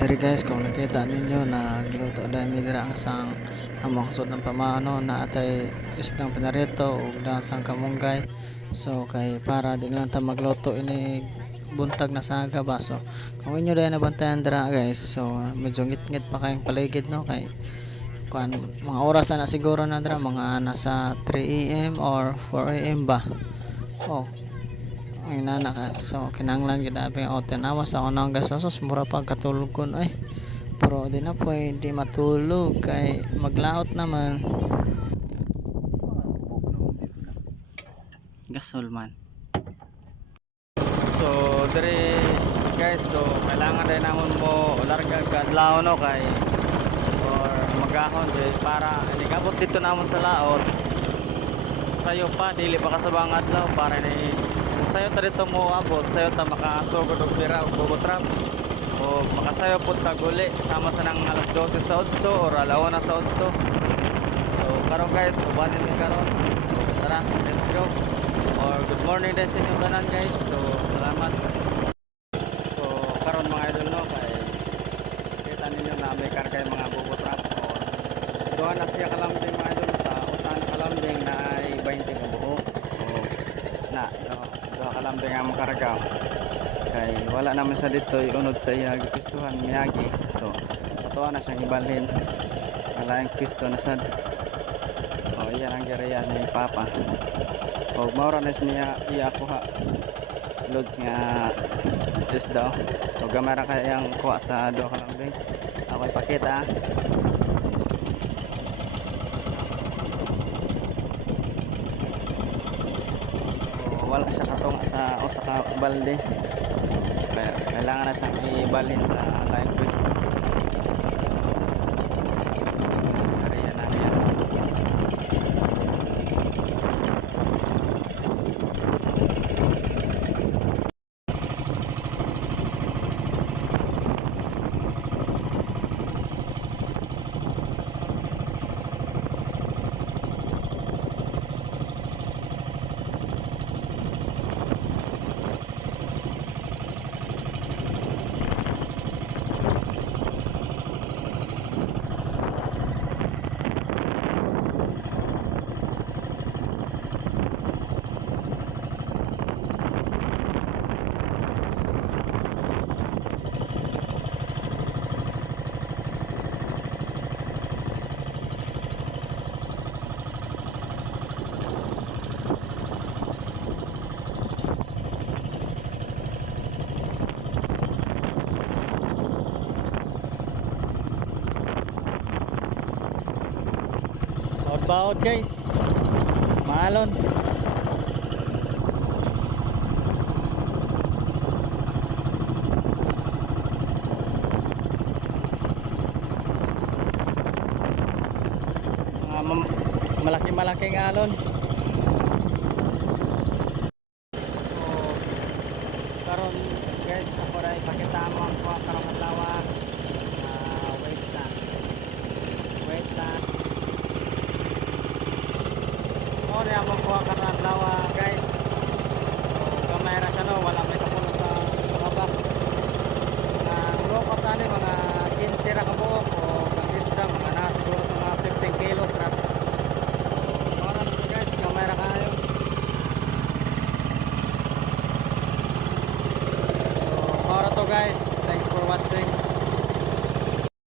Diri guys, kung nakita ninyo nagluto dahil mi dira ang sang among sud ng pamano na atay isdang pinarito ug sang kamunggay. So kay para din lang ta magluto ini buntag na saga ba. So kung inyo dahil nabantayan dira guys, so medyo ngit-ngit pa kayong paligid no kay kuan mga oras na siguro na dira mga nasa 3 AM or 4 AM ba. Oh, ay nana ka. So kinanglan gid abi o tanawa sa unang gasos mura pa katulog kon ay. Pero di na pwede matulog kay maglaot naman. Gasol man. So dire guys, so kailangan din namon mo larga kadlaw no kay or magahon di para inigabot dito namon sa laot. Sayo pa dili pa kasabang adlaw para ni sayo ta dito mo abot, sayo ta makasugod og pira og bubutrap o makasayo pud ta guli sama sa nang alas 12 sa udto or alauna sa udto. So karon guys, ubanin mi karon. So, tara, let's go. Or good morning din sa inyo tanan guys. So salamat. So karon mga idol no kay kita ninyo na may karga mga bubutrap o doon na siya kalambing mga idol sa usan kalambing na ay 20 ka buhok. Na doon kalambing ang makarga. Kay wala naman sa dito iunod sa iya pistuhan miyagi. So patuwa na siyang ibalhin. Wala yung pisto na sad. O iyan ang garayan ni Papa. O maura na siya iya kuha loads nga isda. So gamara kayang kuha sa doon kalambing. Ako ipakita. Wala siya katunga sa usa ka balde. Kaya kailangan na siyang ibalhin sa line twist. Kaya na yan. Outbound guys, maalon. Malaki-malaking alon. So, karon guys, ako na ipakita mo ang kuha karong adlaw. Wait lang. Ano yung kuha karong adlaw guys.